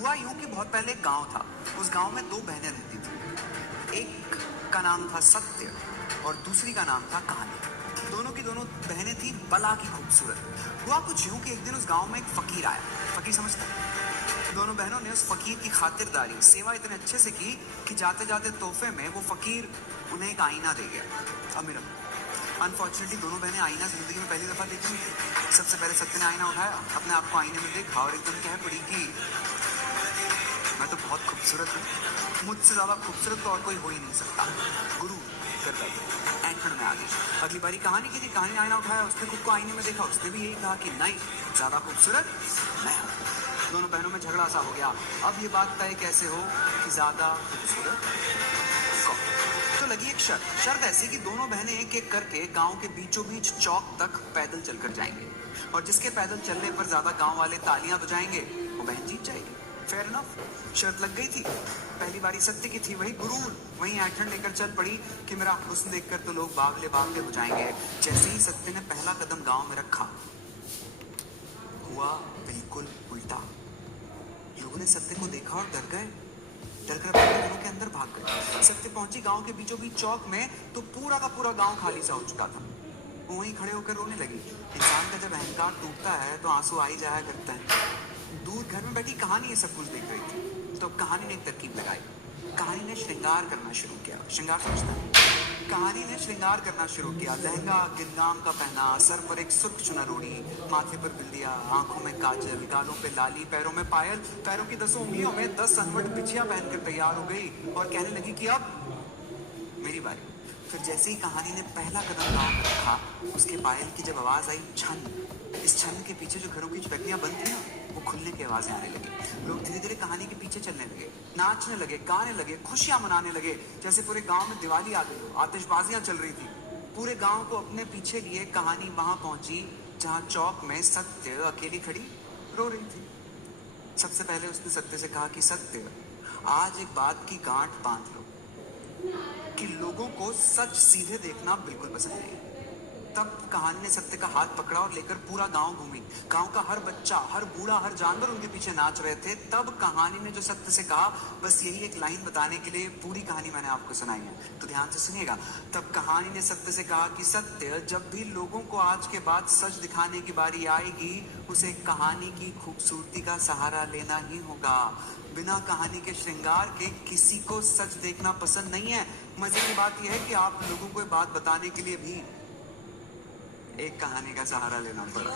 हुआ यूं कि बहुत पहले एक गांव था। उस गांव में दो बहनें रहती थी। एक का नाम था सत्य और दूसरी का नाम था कहानी। दोनों की दोनों बहनें थी बला की खूबसूरत। हुआ कुछ यूं कि एक दिन उस गांव में एक फकीर आया। फकीर समझते हैं? दोनों बहनों ने उस फकीर की खातिरदारी सेवा इतने अच्छे से की कि जाते जाते तोहफे में वो फकीर उन्हें एक आईना दे गया। अब मेरा अनफॉर्चुनेटली दोनों बहनें आईना जिंदगी में पहली दफा देखी थी। सबसे पहले सत्य ने आईना उठाया, अपने आप को आईने में देखा और एकदम कह पड़ी कि मैं तो बहुत खूबसूरत हूँ, मुझसे ज्यादा खूबसूरत तो और कोई हो ही नहीं सकता। गुरु कर बैठे, एंकड़ में आ गई। अगली बारी कहानी की थी, कहानी आईना उठाया, उसने खुद को आईने में देखा, उसने भी यही कहा कि नहीं, ज्यादा खूबसूरत मैं हूँ। दोनों बहनों में झगड़ा सा हो गया। अब ये बात तय कैसे हो कि ज्यादा खूबसूरत कौन? तो लगी एक शर्त ऐसी कि दोनों बहनें एक एक करके गांव के बीचों बीच चौक तक पैदल चलकर जाएंगे और जिसके पैदल चलने पर ज्यादा गांव वाले तालियां बजाएंगे वो बहन जीत जाएगी। फेयर इनफ, शर्त लग गई थी। पहली बारी सत्य की थी, वही गुरूर वही ऐठन लेकर चल पड़ी कि मेरा हुस्न देखकर तो लोग बावले बावले हो जाएंगे। जैसे ही सत्य ने पहला कदम गांव में रखा, हुआ बिल्कुल उल्टा। लोगों ने सत्य को देखा और डर गए, डरकर अपने घरों के अंदर भाग गए। सत्य पहुंची गांव के बीचों बीच चौक में तो पूरा का पूरा गांव खाली सा हो चुका था। वो वहीं खड़े होकर रोने लगी। इंसान का जब अहंकार टूटता है तो आंसू आ ही जाया करते हैं। दूर घर में बैठी कहानी ये सब कुछ देख रही थी। तो कहानी ने एक तरकीब लगाई। कहानी ने श्रृंगार करना शुरू किया। श्रृंगार समझता है? कहानी ने श्रृंगार करना शुरू किया। लहंगा गिरगाम का पहना, सर पर एक सुर्ख चुनर ओढ़ी, माथे पर बिंदिया, आंखों में काजल, गालों पे लाली, पैरों में पायल, पैरों की 10 उंगलियों में 10 अनवट बिछिया पहनकर तैयार हो गई और कहने लगी कि अब मेरी बारी। फिर जैसे ही कहानी ने पहला कदम गांव में रखा, उसके पायल की जब आवाज आई छन, इस छन के पीछे जो घरों की चौकियां बंद थी ना, वो खुलने की आवाजें आने लगी। लोग धीरे धीरे कहानी के पीछे चलने लगे, नाचने लगे, गाने लगे, खुशियां मनाने लगे, जैसे पूरे गांव में दिवाली आ गई हो। आतिशबाजियां चल रही थी। पूरे गांव को अपने पीछे लिए कहानी वहां पहुंची जहां चौक में सत्य अकेली खड़ी रो रही थी। सबसे पहले उसने सत्य से कहा कि सत्य, आज एक बात की गांठ बांध लो कि लोगों को सच सीधे देखना बिल्कुल पसंद नहीं। तब कहानी ने सत्य का हाथ पकड़ा और लेकर पूरा गांव घूमी। गांव का हर बच्चा, हर बूढ़ा, हर जानवर उनके पीछे नाच रहे थे। तब कहानी ने जो सत्य से कहा, बस यही एक लाइन बताने के लिए पूरी कहानी मैंने आपको सुनाई है, तो ध्यान से सुनिएगा। तब कहानी ने सत्य से कहा कि सत्य, जब भी लोगों को आज के बाद सच दिखाने की बारी आएगी, उसे कहानी की खूबसूरती का सहारा लेना ही होगा। बिना कहानी के श्रृंगार के किसी को सच देखना पसंद नहीं है। मजे की बात यह है कि आप लोगों को बात बताने के लिए भी एक कहानी का सहारा लेना पड़ा।